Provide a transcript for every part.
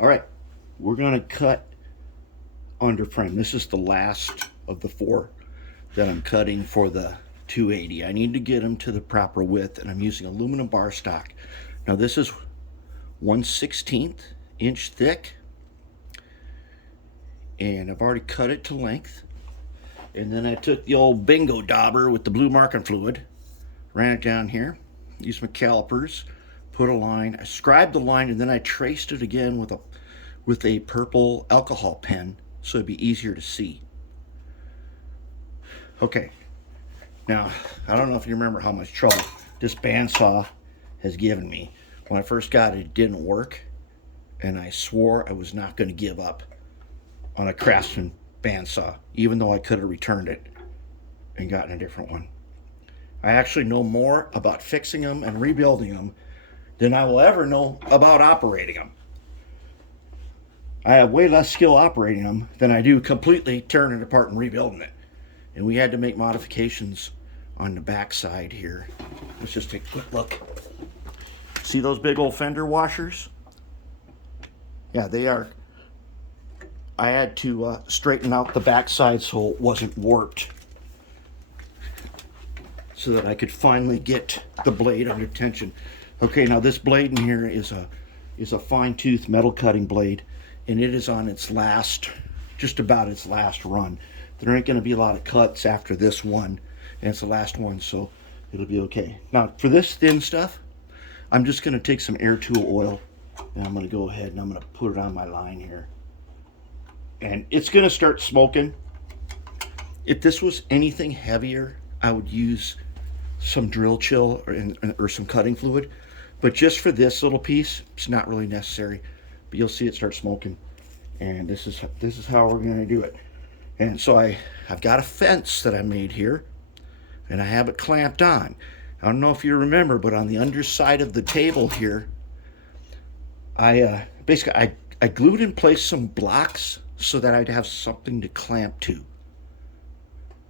All right, we're gonna cut under frame. This is the last of the 4 that I'm cutting for the 280. I need to get them to the proper width, and I'm using aluminum bar stock. Now this is 1/16 inch thick, and I've already cut it to length. And then I took the old bingo dauber with the blue marking fluid, ran it down here, used my calipers, put a line, I scribed the line, and then I traced it again with a purple alcohol pen so it'd be easier to see. Okay, now I don't know if you remember how much trouble this bandsaw has given me. When I first got it, it didn't work, and I swore I was not going to give up on a Craftsman bandsaw, even though I could have returned it and gotten a different one. I actually know more about fixing them and rebuilding them than I will ever know about operating them. I have way less skill operating them than I do completely tearing it apart and rebuilding it. And we had to make modifications on the back side here. Let's just take a quick look. See those big old fender washers? Yeah, they are. I had to straighten out the back side so it wasn't warped, so that I could finally get the blade under tension. Okay, now this blade in here is a fine tooth metal cutting blade, and it is on its last, just about its last run. There ain't gonna be a lot of cuts after this one, and it's the last one, so it'll be okay. Now for this thin stuff, I'm just gonna take some air tool oil, and I'm gonna go ahead and I'm gonna put it on my line here. And it's gonna start smoking. If this was anything heavier, I would use some drill chill or some cutting fluid, but just for this little piece, it's not really necessary. But you'll see it start smoking, and this is how we're gonna do it. And so I've got a fence that I made here, and I have it clamped on. I don't know if you remember, but on the underside of the table here, I glued in place some blocks so that I'd have something to clamp to.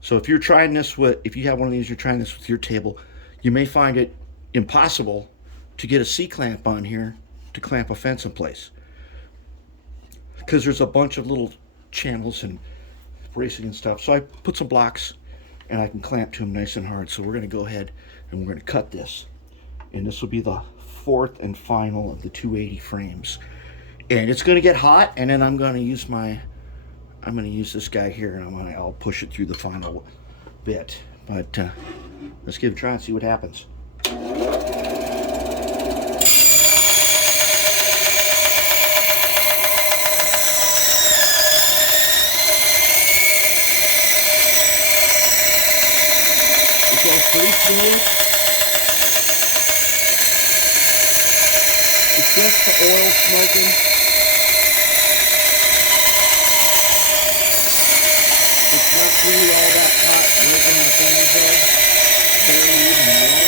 So if you're trying this if you have one of these, you're trying this with your table, you may find it impossible to get a C-clamp on here to clamp a fence in place, because there's a bunch of little channels and bracing and stuff. So I put some blocks, and I can clamp to them nice and hard. So we're gonna go ahead and we're gonna cut this. And this will be the 4th and final of the 280 frames. And it's gonna get hot, and then I'm gonna use this guy here, and I'll push it through the final bit. But let's give it a try and see what happens. It goes pretty smooth. It's just the oil smoking. It's not really all that hot right in the flames there. Barely even warm.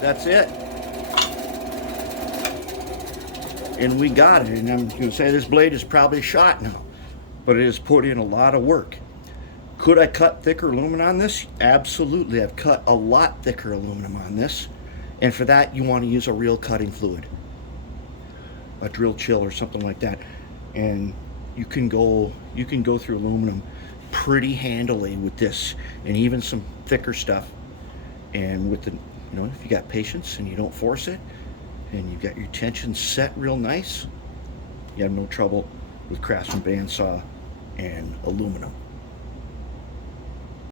That's it. And we got it. And I'm going to say this blade is probably shot now, but it has put in a lot of work. Could I cut thicker aluminum on this? Absolutely. I've cut a lot thicker aluminum on this. And for that, you want to use a real cutting fluid, a drill chill or something like that. And you can go through aluminum pretty handily with this, and even some thicker stuff. And with the, if you got patience and you don't force it, and you've got your tension set real nice, you have no trouble with Craftsman Bandsaw and aluminum.